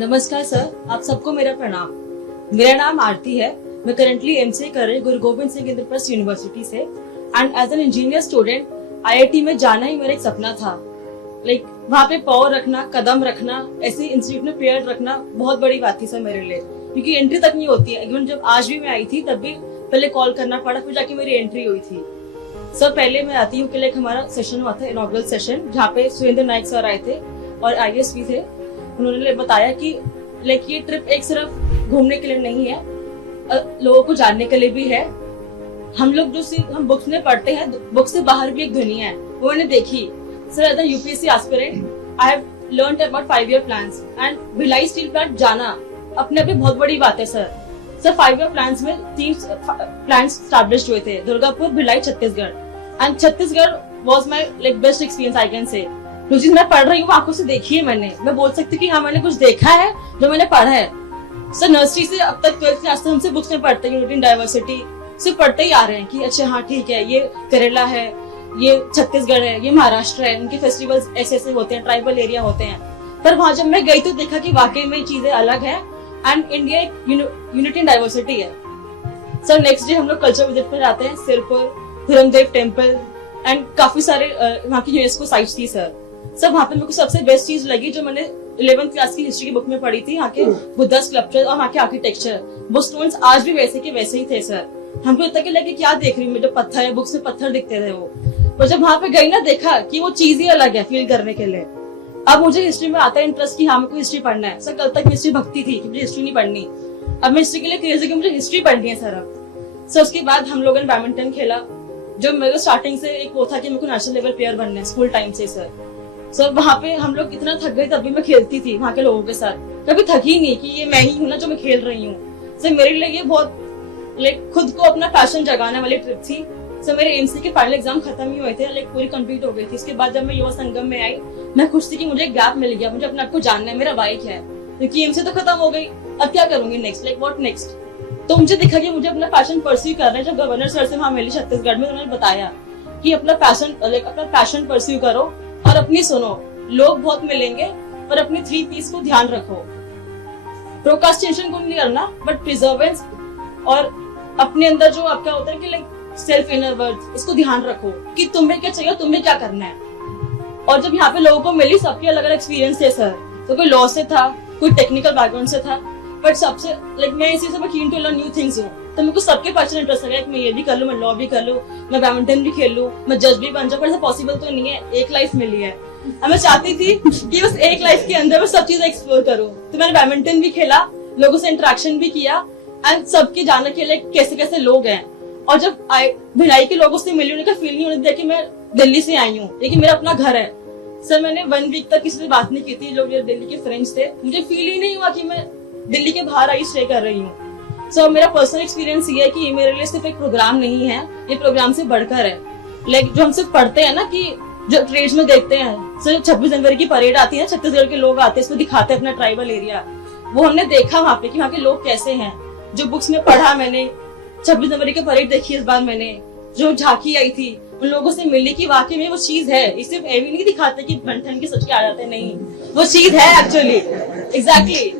नमस्कार सर, आप सबको मेरा प्रणाम। मेरा नाम आरती है। मैं करंटली एमसीए कर रही गुरु गोविंद सिंह इंद्रप्रस्थ यूनिवर्सिटी से and as an engineer student IIT में जाना ही मेरा एक सपना था। लाइक वहाँ पे पाँव रखना, कदम रखना, ऐसे इंस्टीट्यूट में पेयर रखना बहुत बड़ी बात थी सर मेरे लिए, क्योंकि एंट्री तक नहीं होती है। इवन जब आज भी मैं आई थी तब भी पहले कॉल करना पड़ा, फिर जाके मेरी एंट्री हुई थी। सर पहले मैं आती हूँ कि लाइक हमारा सेशन हुआ था, इनॉग्रल सेशन, जहाँ पे सुरेंद्र नायक सर आए थे और आईएएस भी थे। उन्होंने बताया कि लाइक ये ट्रिप एक सिर्फ घूमने के लिए नहीं है, लोगों को जानने के लिए भी है। हम लोग जो हम बुक्स में पढ़ते हैं, बुक से बाहर भी एक दुनिया है, वो मैंने देखी। Sir as a UPSC aspirant I have learned about 5 year plans and Bhilai steel plant जाना अपने आप में बहुत बड़ी बात है सर। 5 ईयर प्लान्स में 3 प्लांट्स एस्टैब्लिश्ड हुए थे, Durgapur, Bhilai, Chhattisgarh. And Chhattisgarh was my like best experience I can say. जो चीज मैं पढ़ रही हूँ आंखों से देखी है मैंने, मैं बोल सकती हूँ कि हाँ मैंने कुछ देखा है जो मैंने पढ़ा है। सर नर्सरी से अब तक 12th क्लास तक हमसे बुक्स में पढ़ते हैं, यूनिटी इन डाइवर्सिटी सिर्फ पढ़ते ही आ रहे हैं कि अच्छा हाँ ठीक है, ये केरला है, ये छत्तीसगढ़ है, ये महाराष्ट्र है, उनके फेस्टिवल्स ऐसे ऐसे होते हैं, ट्राइबल एरिया होते हैं। पर वहां जब मैं गई तो देखा कि वाकई में चीजें अलग है एंड इंडिया एक यूनिटी इन डाइवर्सिटी है। सर नेक्स्ट डे हम लोग कल्चर विजिट पर आते हैं, सिरपुर, धर्मदेव टेम्पल एंड काफी सारे वहाँ की यूनेस्को साइट्स थी सर। वहाँ पे मेरे को सबसे बेस्ट चीज लगी जो मैंने 11th क्लास की हिस्ट्री की बुक में पढ़ी थी, यहाँ के बुद्धा स्कल्पचर और वहाँ के आर्किटेक्चर, वो स्टोन्स आज भी वैसे के वैसे ही थे सर। हमको इतना कि लगे क्या देख रही हूँ, जो पत्थर है, बुक्स में पत्थर दिखते थे वो, पर जब वहाँ पे गई ना देखा कि वो चीज ही अलग है फील करने के लिए। अब मुझे हिस्ट्री में आता है इंटरेस्ट की हाँ मेरे को हिस्ट्री पढ़ना है सर। कल तक हिस्ट्री भक्ति थी कि मुझे हिस्ट्री नहीं पढ़नी, अब मैं हिस्ट्री के लिए क्रेज है कि मुझे हिस्ट्री पढ़नी है सर। अब सर उसके बाद हम लोगों ने बैडमिंटन खेला, जो मेरे स्टार्टिंग से एक वो था कि मेरे को नेशनल लेवल प्लेयर बनना है स्कूल टाइम से सर। वहाँ पे हम लोग इतना थक गए तब भी मैं खेलती थी वहाँ के लोगों के साथ, कभी थकी नहीं कि ये मैं ही हूँ ना जो मैं खेल रही हूँ। सर मेरे लिए ये बहुत लाइक खुद को अपना पैशन जगाने वाली ट्रिप थी सर। मेरे एमसी के फाइनल एग्जाम खत्म ही हुए थे, लाइक पूरी कंप्लीट हो गई थी। उसके बाद जब मैं युवा संगम में आई, मैं खुश थी कि मुझे गैप मिल गया, मुझे अपने आप को जानना है, मेरा वाई क्या है, क्योंकि एमसी तो खत्म हो गई, अब क्या करूंगी नेक्स्ट, लाइक व्हाट नेक्स्ट। तो मुझे दिखा कि मुझे अपना पैशन परस्यू करना है। जब गवर्नर सर से वहाँ मिली छत्तीसगढ़ में, उन्होंने बताया कि अपना पैशन परस्यू करो और अपनी सुनो, लोग बहुत मिलेंगे पर अपनी 3 P's को ध्यान रखो। प्रोक्रास्टिनेशन को नहीं करना बट प्रिजर्वेंस, और अपने अंदर जो आपका होता है कि लाइक सेल्फ इनर वर्थ, इसको ध्यान रखो कि तुम्हें क्या चाहिए, तुम्हें क्या करना है। और जब यहाँ पे लोगों को मिली, सबके अलग अलग एक्सपीरियंस थे सर। तो कोई लॉ से था, कोई टेक्निकल बैकग्राउंड से था, बट सबसे लाइक मैं इसी से मैं keen to learn new things हूँ। तो मेरे को सबके पर्सनल इंटरेस्ट लगा कि मैं ये भी कर लूँ, मैं लॉ भी कर लूँ, मैं बैडमिंटन भी खेल लूँ, मैं जज भी बन जाऊँ। पर ऐसा पॉसिबल तो नहीं है, एक लाइफ मिली है। मैं चाहती थी कि बस एक लाइफ के अंदर मैं सब चीजें एक्सप्लोर करूँ। तो मैंने बैडमिंटन भी खेला, लोगों से इंटरेक्शन भी किया एंड सबके जानने के लिए कैसे कैसे लोग हैं। और जब भिलाई के लोगों से मिली, उनका फील नहीं होने दिया कि मैं दिल्ली से आई हूँ, लेकिन मेरा अपना घर है सर। मैंने 1 वीक तक किसी से बात नहीं की थी, लोग दिल्ली के फ्रेंड्स थे, मुझे फील ही नहीं हुआ कि मैं दिल्ली के बाहर आई स्टे कर रही हूँ। सो मेरा पर्सनल एक्सपीरियंस ये है कि ये मेरे लिए सिर्फ एक प्रोग्राम नहीं है, ये प्रोग्राम से बढ़कर है। लाइक जो हम सिर्फ पढ़ते हैं ना, कि जो ट्रेड्स में देखते हैं सर, 26 जनवरी की परेड आती है, छत्तीसगढ़ के लोग आते हैं, इसमें दिखाते हैं अपना ट्राइबल एरिया, वो हमने देखा वहाँ पे कि वहाँ के लोग कैसे हैं। जो बुक्स में पढ़ा मैंने, 26 जनवरी की परेड देखी इस बार मैंने, जो झांकी आई थी, उन लोगों से मिली कि वाकई में वो चीज है। इसे भी नहीं दिखाते कि बंठन के सच के आ जाते, नहीं, वो चीज है एक्चुअली, एग्जैक्टली।